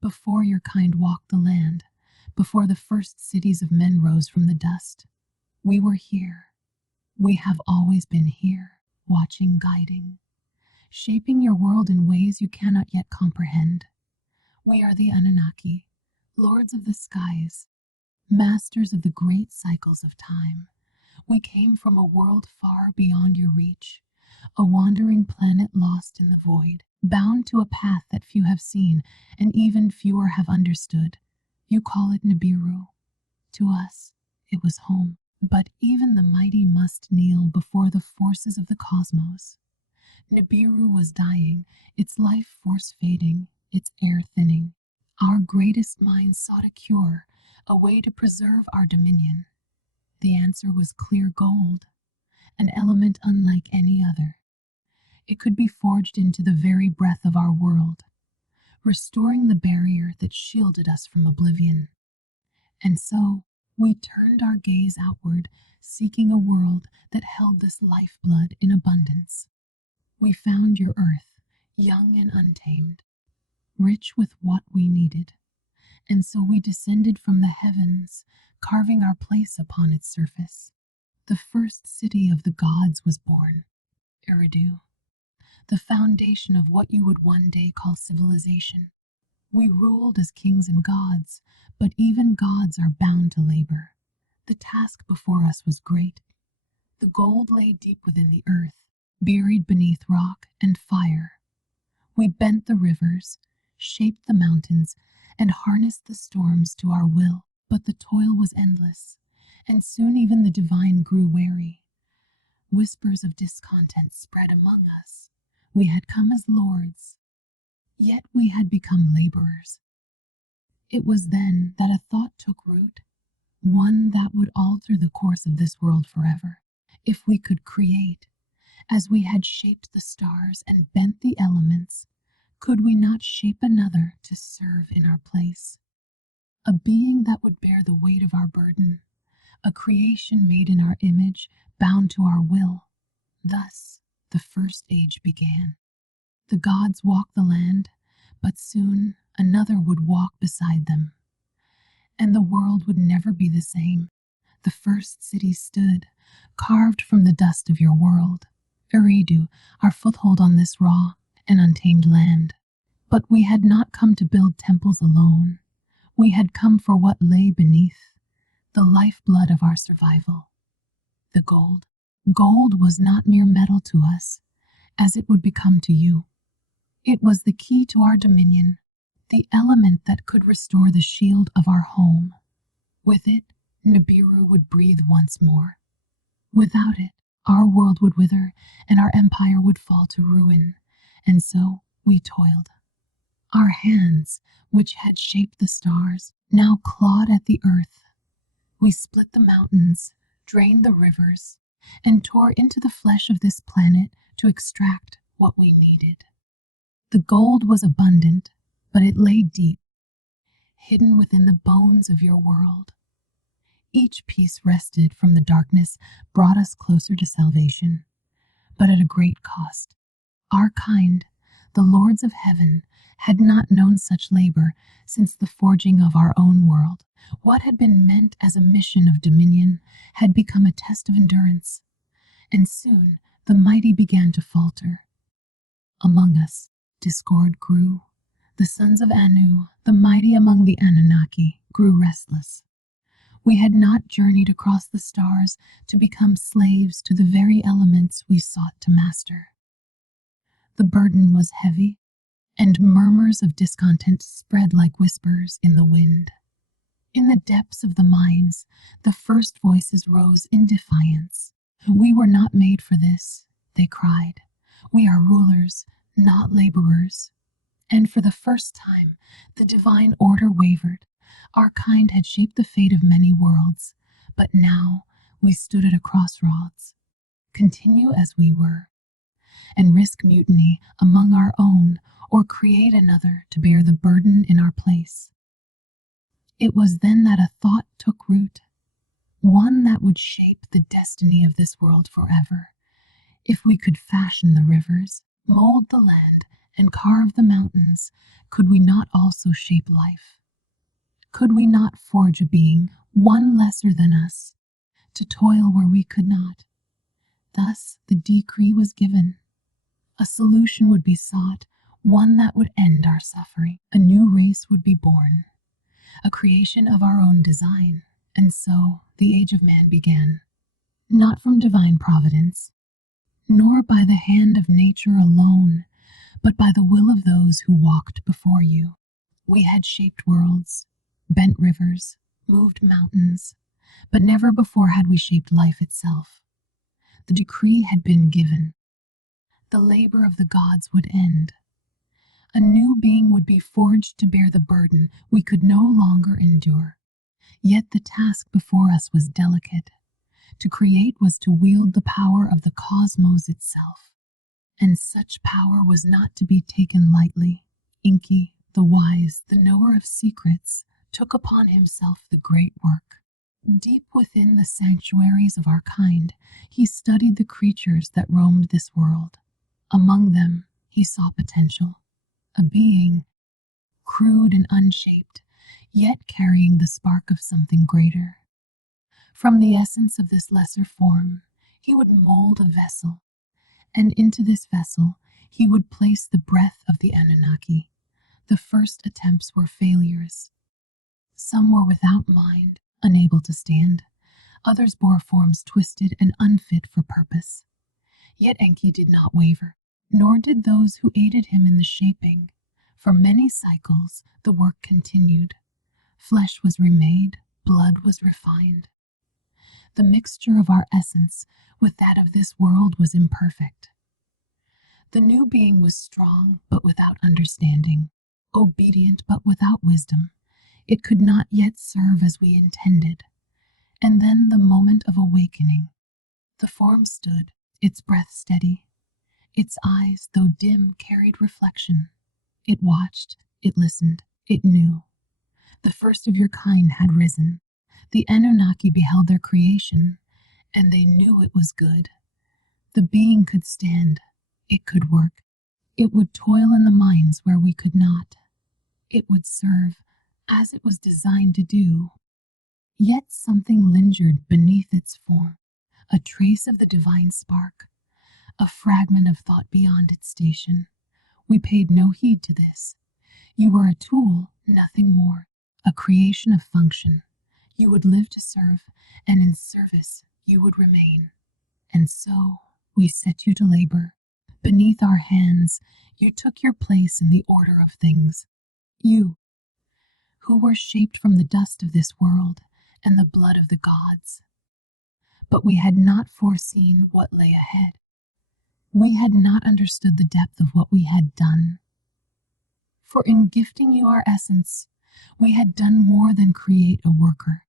Before your kind walked the land, before the first cities of men rose from the dust, we were here. We have always been here, watching, guiding, shaping your world in ways you cannot yet comprehend. We are the Anunnaki, lords of the skies, masters of the great cycles of time. We came from a world far beyond your reach, a wandering planet lost in the void, bound to a path that few have seen and even fewer have understood. You call it Nibiru. To us, it was home. But even the mighty must kneel before the forces of the cosmos. Nibiru was dying, its life force fading, its air thinning. Our greatest minds sought a cure, a way to preserve our dominion. The answer was clear gold, an element unlike any other. It could be forged into the very breath of our world, restoring the barrier that shielded us from oblivion. And so, we turned our gaze outward, seeking a world that held this lifeblood in abundance. We found your earth, young and untamed, rich with what we needed. And so we descended from the heavens, carving our place upon its surface. The first city of the gods was born, Eridu, the foundation of what you would one day call civilization. We ruled as kings and gods, but even gods are bound to labor. The task before us was great. The gold lay deep within the earth, buried beneath rock and fire. We bent the rivers, shaped the mountains, and harnessed the storms to our will. But the toil was endless, and soon even the divine grew weary. Whispers of discontent spread among us. We had come as lords, yet we had become laborers. It was then that a thought took root, one that would alter the course of this world forever. If we could create, as we had shaped the stars and bent the elements, could we not shape another to serve in our place? A being that would bear the weight of our burden, a creation made in our image, bound to our will. Thus, the first age began. The gods walked the land, but soon another would walk beside them, and the world would never be the same. The first city stood, carved from the dust of your world, Eridu, our foothold on this raw and untamed land. But we had not come to build temples alone. We had come for what lay beneath, the lifeblood of our survival. The gold. Gold was not mere metal to us, as it would become to you. It was the key to our dominion, the element that could restore the shield of our home. With it, Nibiru would breathe once more. Without it, our world would wither and our empire would fall to ruin. And so we toiled. Our hands, which had shaped the stars, now clawed at the earth. We split the mountains, drained the rivers, and tore into the flesh of this planet to extract what we needed. The gold was abundant, but it lay deep, hidden within the bones of your world. Each piece wrested from the darkness brought us closer to salvation, but at a great cost. Our kind, the lords of heaven, had not known such labor since the forging of our own world. What had been meant as a mission of dominion had become a test of endurance, and soon the mighty began to falter. Among us, discord grew. The sons of Anu, the mighty among the Anunnaki, grew restless. We had not journeyed across the stars to become slaves to the very elements we sought to master. The burden was heavy, and murmurs of discontent spread like whispers in the wind. In the depths of the mines, the first voices rose in defiance. We were not made for this, they cried. We are rulers, not laborers. And for the first time, the divine order wavered. Our kind had shaped the fate of many worlds, but now we stood at a crossroads. Continue as we were, and risk mutiny among our own, or create another to bear the burden in our place. It was then that a thought took root, one that would shape the destiny of this world forever. If we could fashion the rivers, mold the land, and carve the mountains, could we not also shape life? Could we not forge a being, one lesser than us, to toil where we could not? Thus the decree was given. A solution would be sought, one that would end our suffering. A new race would be born, a creation of our own design. And so the age of man began, not from divine providence, nor by the hand of nature alone, but by the will of those who walked before you. We had shaped worlds, bent rivers, moved mountains, but never before had we shaped life itself. The decree had been given. The labor of the gods would end. A new being would be forged to bear the burden we could no longer endure. Yet the task before us was delicate. To create was to wield the power of the cosmos itself. And such power was not to be taken lightly. Enki, the wise, the knower of secrets, took upon himself the great work. Deep within the sanctuaries of our kind, he studied the creatures that roamed this world. Among them, he saw potential. A being, crude and unshaped, yet carrying the spark of something greater. From the essence of this lesser form, he would mold a vessel, and into this vessel he would place the breath of the Anunnaki. The first attempts were failures. Some were without mind, unable to stand. Others bore forms twisted and unfit for purpose. Yet Enki did not waver, nor did those who aided him in the shaping. For many cycles, the work continued. Flesh was remade, blood was refined. The mixture of our essence with that of this world was imperfect. The new being was strong, but without understanding, obedient, but without wisdom. It could not yet serve as we intended. And then the moment of awakening. The form stood, its breath steady. Its eyes, though dim, carried reflection. It watched, it listened, it knew. The first of your kind had risen. The Anunnaki beheld their creation, and they knew it was good. The being could stand, it could work. It would toil in the mines where we could not. It would serve, as it was designed to do. Yet something lingered beneath its form, a trace of the divine spark, a fragment of thought beyond its station. We paid no heed to this. You were a tool, nothing more, a creation of function. You would live to serve, and in service you would remain. And so we set you to labor. Beneath our hands, you took your place in the order of things. You, who were shaped from the dust of this world and the blood of the gods. But we had not foreseen what lay ahead. We had not understood the depth of what we had done. For in gifting you our essence, we had done more than create a worker.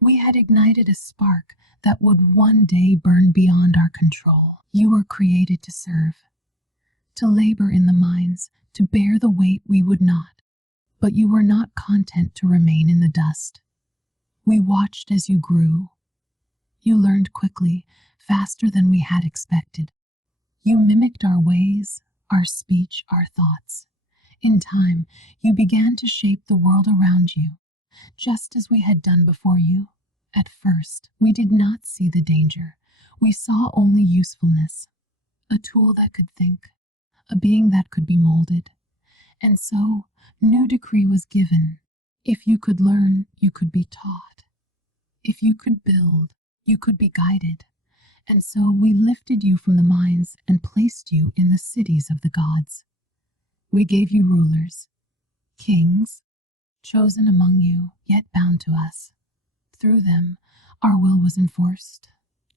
We had ignited a spark that would one day burn beyond our control. You were created to serve, to labor in the mines, to bear the weight we would not. But you were not content to remain in the dust. We watched as you grew. You learned quickly, faster than we had expected. You mimicked our ways, our speech, our thoughts. In time, you began to shape the world around you, just as we had done before you. At first, we did not see the danger. We saw only usefulness, a tool that could think, a being that could be molded. And so, new decree was given. If you could learn, you could be taught. If you could build, you could be guided. And so we lifted you from the mines and placed you in the cities of the gods. We gave you rulers, kings, chosen among you, yet bound to us. Through them, our will was enforced.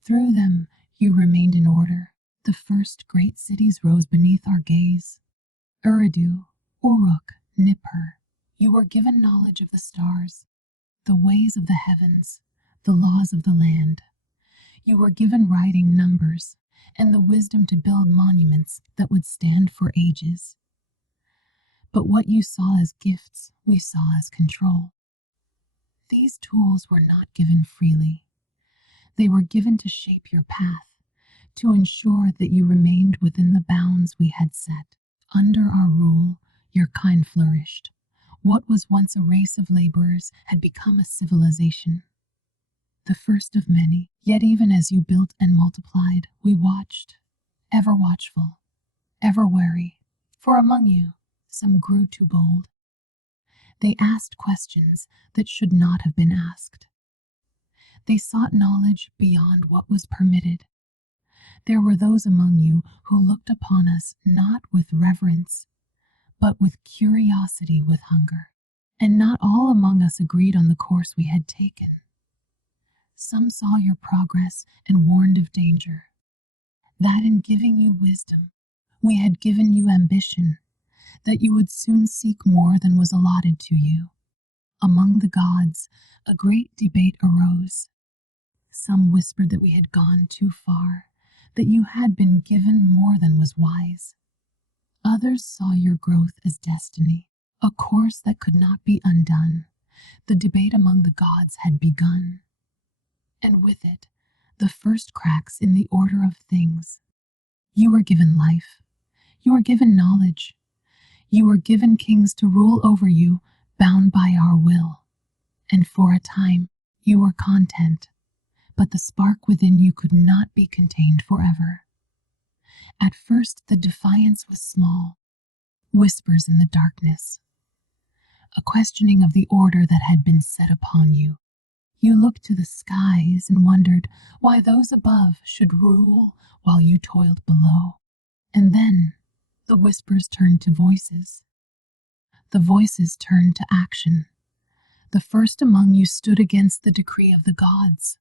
Through them, you remained in order. The first great cities rose beneath our gaze. Eridu, Uruk, Nippur. You were given knowledge of the stars, the ways of the heavens, the laws of the land. You were given writing numbers and the wisdom to build monuments that would stand for ages. But what you saw as gifts, we saw as control. These tools were not given freely. They were given to shape your path, to ensure that you remained within the bounds we had set. Under our rule, your kind flourished. What was once a race of laborers had become a civilization, the first of many. Yet even as you built and multiplied, we watched, ever watchful, ever wary. For among you, some grew too bold. They asked questions that should not have been asked. They sought knowledge beyond what was permitted. There were those among you who looked upon us not with reverence, but with curiosity, with hunger. And not all among us agreed on the course we had taken. Some saw your progress and warned of danger. That in giving you wisdom, we had given you ambition, that you would soon seek more than was allotted to you. Among the gods, a great debate arose. Some whispered that we had gone too far, that you had been given more than was wise. Others saw your growth as destiny, a course that could not be undone. The debate among the gods had begun, and with it, the first cracks in the order of things. You were given life. You were given knowledge. You were given kings to rule over you, bound by our will. And for a time, you were content, but the spark within you could not be contained forever. At first, the defiance was small, whispers in the darkness, a questioning of the order that had been set upon you. You looked to the skies and wondered why those above should rule while you toiled below. And then the whispers turned to voices. The voices turned to action. The first among you stood against the decree of the gods.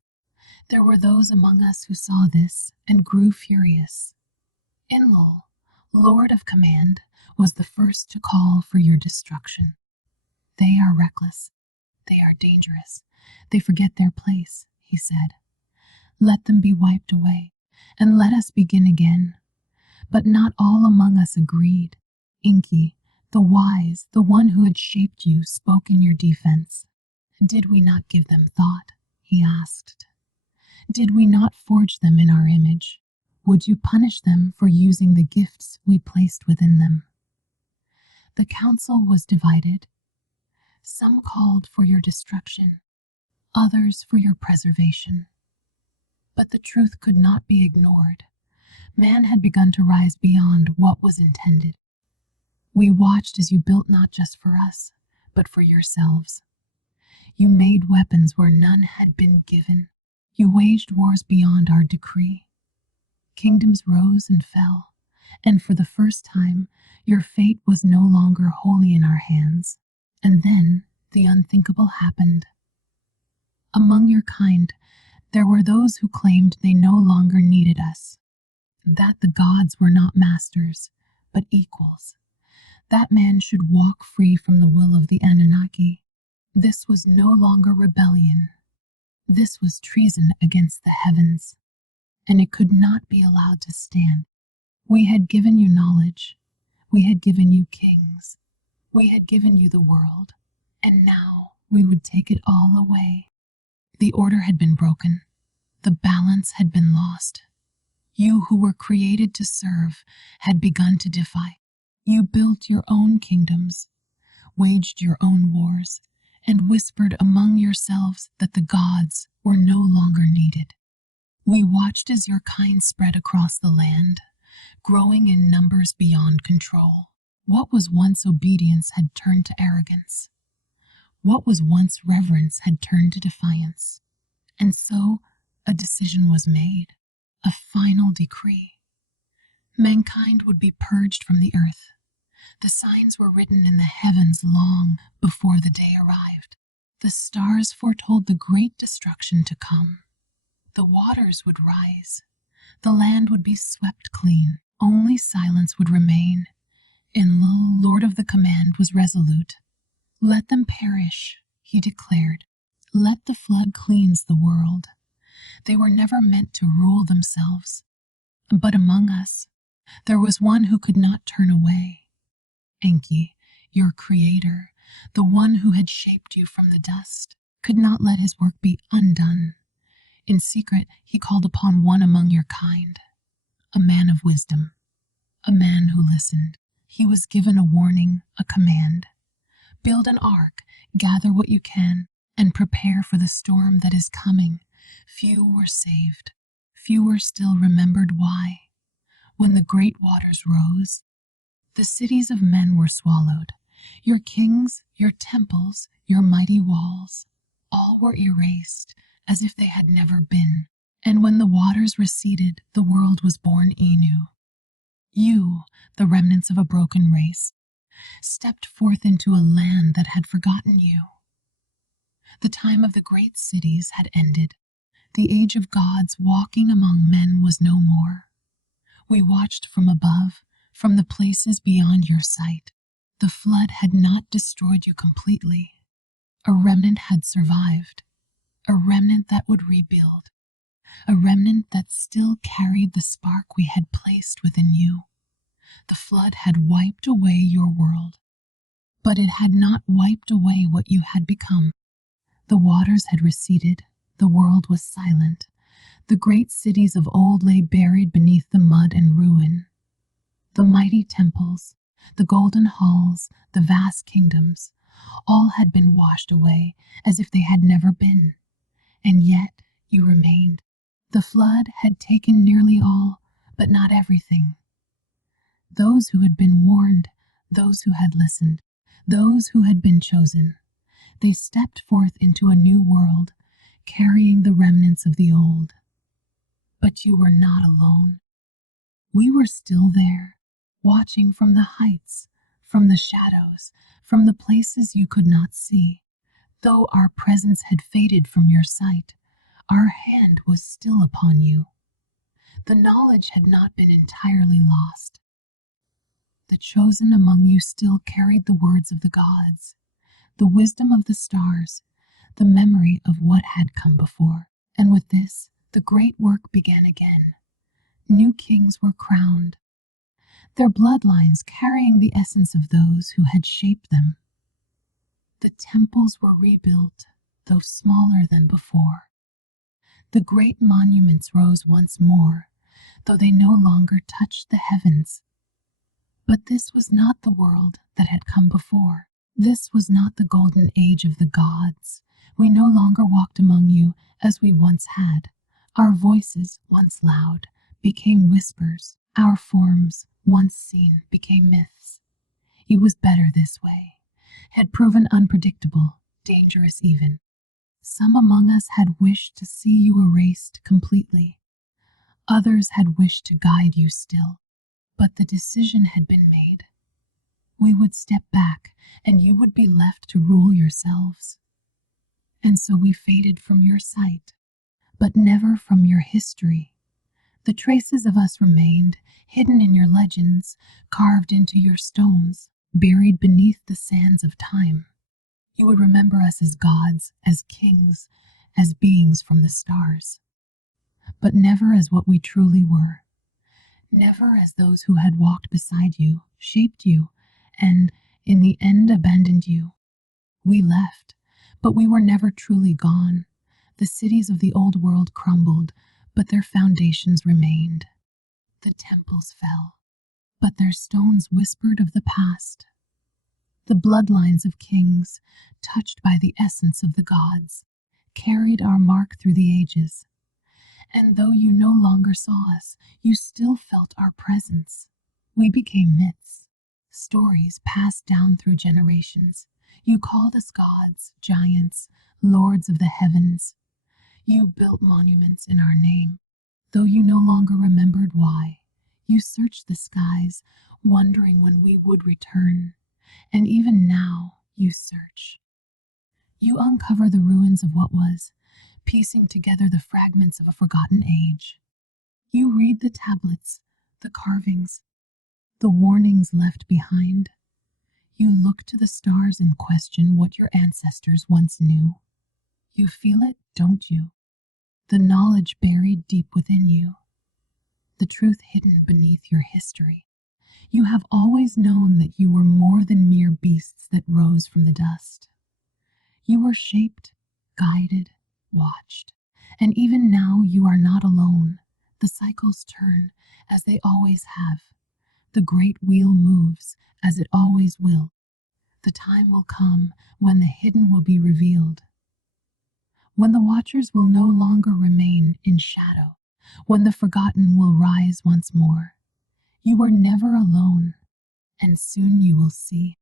There were those among us who saw this and grew furious. Enlil, Lord of Command, was the first to call for your destruction. They are reckless. They are dangerous. They forget their place, he said. Let them be wiped away, and let us begin again. But not all among us agreed. Enki, the wise, the one who had shaped you, spoke in your defense. Did we not give them thought? He asked. Did we not forge them in our image? Would you punish them for using the gifts we placed within them? The council was divided. Some called for your destruction, others for your preservation. But the truth could not be ignored. Man had begun to rise beyond what was intended. We watched as you built not just for us, but for yourselves. You made weapons where none had been given. You waged wars beyond our decree. Kingdoms rose and fell, and for the first time, your fate was no longer wholly in our hands. And then the unthinkable happened. Among your kind, there were those who claimed they no longer needed us, that the gods were not masters, but equals. That man should walk free from the will of the Anunnaki. This was no longer rebellion. This was treason against the heavens, and it could not be allowed to stand. We had given you knowledge. We had given you kings. We had given you the world, and now we would take it all away. The order had been broken. The balance had been lost. You who were created to serve had begun to defy. You built your own kingdoms, waged your own wars, and whispered among yourselves that the gods were no longer needed. We watched as your kind spread across the land, growing in numbers beyond control. What was once obedience had turned to arrogance. What was once reverence had turned to defiance. And so a decision was made, a final decree. Mankind would be purged from the earth. The signs were written in the heavens long before the day arrived. The stars foretold the great destruction to come. The waters would rise. The land would be swept clean. Only silence would remain. Enlil, Lord of the Command, was resolute. Let them perish, he declared. Let the flood cleanse the world. They were never meant to rule themselves. But among us, there was one who could not turn away. Enki, your creator, the one who had shaped you from the dust, could not let his work be undone. In secret, he called upon one among your kind, a man of wisdom, a man who listened. He was given a warning, a command. Build an ark, gather what you can, and prepare for the storm that is coming. Few were saved. Fewer still remembered why. When the great waters rose, the cities of men were swallowed. Your kings, your temples, your mighty walls, all were erased as if they had never been. And when the waters receded, the world was born anew. You, the remnants of a broken race, stepped forth into a land that had forgotten you. The time of the great cities had ended. The age of gods walking among men was no more. We watched from above, from the places beyond your sight. The flood had not destroyed you completely. A remnant had survived. A remnant that would rebuild. A remnant that still carried the spark we had placed within you. The flood had wiped away your world, but it had not wiped away what you had become. The waters had receded. The world was silent. The great cities of old lay buried beneath the mud and ruin. The mighty temples, the golden halls, the vast kingdoms, all had been washed away as if they had never been. And yet you remained. The flood had taken nearly all, but not everything. Those who had been warned, those who had listened, those who had been chosen, they stepped forth into a new world, carrying the remnants of the old. But you were not alone. We were still there, watching from the heights, from the shadows, from the places you could not see. Though our presence had faded from your sight, our hand was still upon you. The knowledge had not been entirely lost. The chosen among you still carried the words of the gods, the wisdom of the stars, the memory of what had come before. And with this, the great work began again. New kings were crowned, their bloodlines carrying the essence of those who had shaped them. The temples were rebuilt, though smaller than before. The great monuments rose once more, though they no longer touched the heavens. But this was not the world that had come before. This was not the golden age of the gods. We no longer walked among you as we once had. Our voices, once loud, became whispers. Our forms, once seen, became myths. It was better this way. Had proven unpredictable, dangerous even. Some among us had wished to see you erased completely. Others had wished to guide you still. But the decision had been made. We would step back, and you would be left to rule yourselves. And so we faded from your sight, but never from your history. The traces of us remained, hidden in your legends, carved into your stones, buried beneath the sands of time. You would remember us as gods, as kings, as beings from the stars, but never as what we truly were. Never as those who had walked beside you, shaped you, and, in the end, abandoned you. We left, but we were never truly gone. The cities of the old world crumbled, but their foundations remained. The temples fell, but their stones whispered of the past. The bloodlines of kings, touched by the essence of the gods, carried our mark through the ages. And though you no longer saw us, you still felt our presence. We became myths, stories passed down through generations. You called us gods, giants, lords of the heavens. You built monuments in our name, though you no longer remembered why. You searched the skies, wondering when we would return. And even now, you search. You uncover the ruins of what was, piecing together the fragments of a forgotten age. You read the tablets, the carvings, the warnings left behind. You look to the stars and question what your ancestors once knew. You feel it, don't you? The knowledge buried deep within you. The truth hidden beneath your history. You have always known that you were more than mere beasts that rose from the dust. You were shaped, guided, watched, and even now you are not alone. The cycles turn, as they always have. The great wheel moves, as it always will. The time will come when the hidden will be revealed, when the watchers will no longer remain in shadow, when the forgotten will rise once more. You are never alone, and soon you will see.